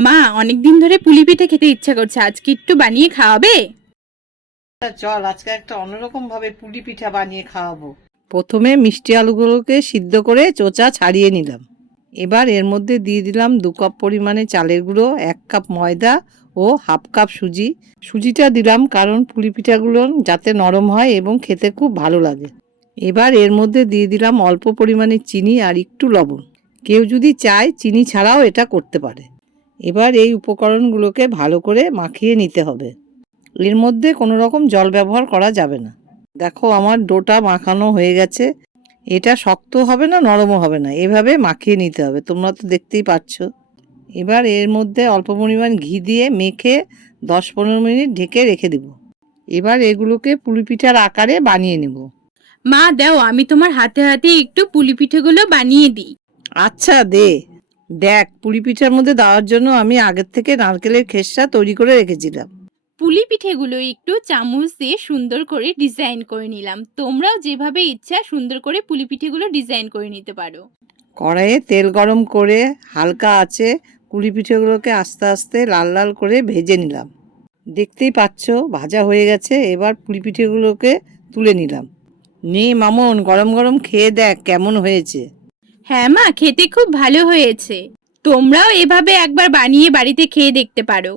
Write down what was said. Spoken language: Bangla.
মা, অনেকদিন ধরে পুলি পিঠে খেতে ইচ্ছা করছে, আজকে একটু বানিয়ে খাওয়াবে? চল আজকে একটা অন্যরকম ভাবে পুলি পিঠা বানিয়ে খাওয়াবো। প্রথমে মিষ্টি আলুগুলোকে সিদ্ধ করে চোচা ছাড়িয়ে নিলাম। এবার এর মধ্যে দিয়ে দিলাম 2 কাপ পরিমাণে চালের গুঁড়ো, 1 কাপ ময়দা ও হাফ কাপ সুজি। সুজিটা দিলাম কারণ পুলি পিঠাগুলো যাতে নরম হয় এবং খেতে খুব ভালো লাগে। এবার এর মধ্যে দিয়ে দিলাম অল্প পরিমাণে চিনি আর একটু লবণ। কেউ যদি চায় চিনি ছাড়াও এটা করতে পারে। এবার এই উপকরণগুলোকে ভালো করে মাখিয়ে নিতে হবে। এর মধ্যে কোনো রকম জল ব্যবহার করা যাবে না। দেখো আমার ডোটা মাখানো হয়ে গেছে। এটা শক্ত হবে না, নরমও হবে না, এভাবে মাখিয়ে নিতে হবে। তোমরা তো দেখতেই পাচ্ছ। এবার এর মধ্যে অল্প পরিমাণ ঘি দিয়ে মেখে 10-15 মিনিট ঢেকে রেখে দেব। এবার এগুলোকে পুলি পিঠার আকারে বানিয়ে নেব। মা দাও, আমি তোমার হাতে হাতে একটু পুলি পিঠেগুলো বানিয়ে দিই। আচ্ছা দে। দেখ, পুলি পিঠার মধ্যে দেওয়ার জন্য আমি আগের থেকে নারকেলের খেসা তৈরি করে রেখেছিলাম। পুলি পিঠেগুলো একটু চামচ দিয়ে সুন্দর করে ডিজাইন করে নিলাম। তোমরাও যেভাবে ইচ্ছা সুন্দর করে পুলি পিঠেগুলো ডিজাইন করে নিতে পারো। কড়াইয়ে তেল গরম করে হালকা আঁচে পুলি পিঠেগুলোকে আস্তে আস্তে লাল লাল করে ভেজে নিলাম। দেখতেই পাচ্ছ ভাজা হয়ে গেছে। এবার পুলি পিঠেগুলোকে তুলে নিলাম। নে মামন, গরম গরম খেয়ে দেখ কেমন হয়েছে। হ্যাঁ মা, খেতে খুব ভালো হয়েছে। তোমরাও এভাবে একবার বানিয়ে বাড়িতে খেয়ে দেখতে পারো।